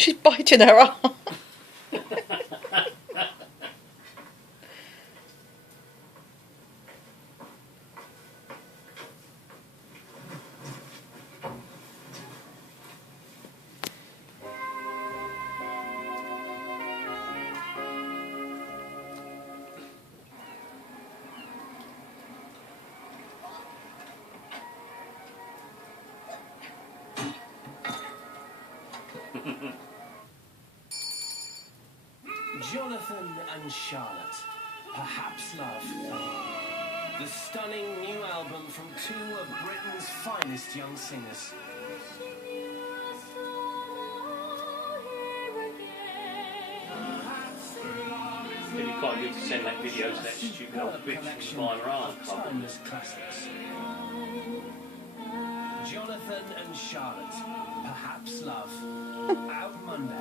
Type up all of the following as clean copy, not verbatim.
She's biting her arm. Jonathan and Charlotte, Perhaps Love. The stunning new album from two of Britain's finest young singers. It'd be quite good to send that video to that stupid old bitch from the Weimaraner club. Timeless classics. Jonathan and Charlotte, Perhaps Love. Out Monday.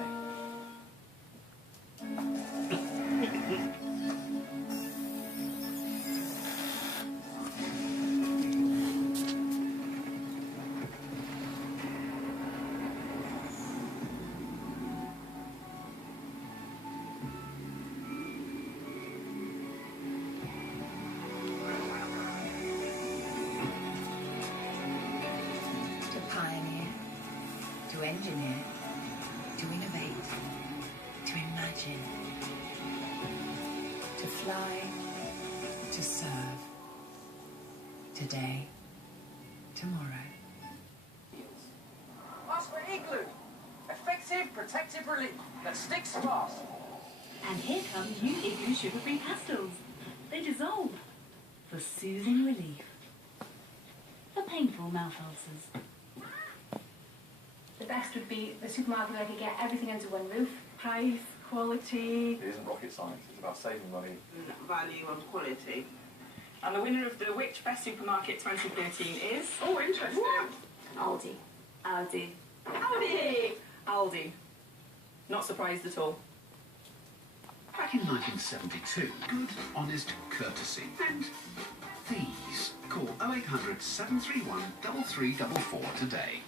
To pioneer, to engineer, to innovate, to imagine, to fly, to serve, today, tomorrow. Ask for Igloo. Effective protective relief that sticks fast. And here come new Igloo sugar-free pastels. They dissolve for soothing relief. For painful mouth ulcers. The best would be the supermarket where I could get everything under one roof. Price, quality. It isn't rocket science, it's about saving money. Value and quality. And the winner of the Which Best Supermarket 2013 is... Oh, interesting. Aldi. Aldi. Aldi! Aldi. Not surprised at all. Back in 1972, good, honest courtesy and these. Call 0800 731 3344 today.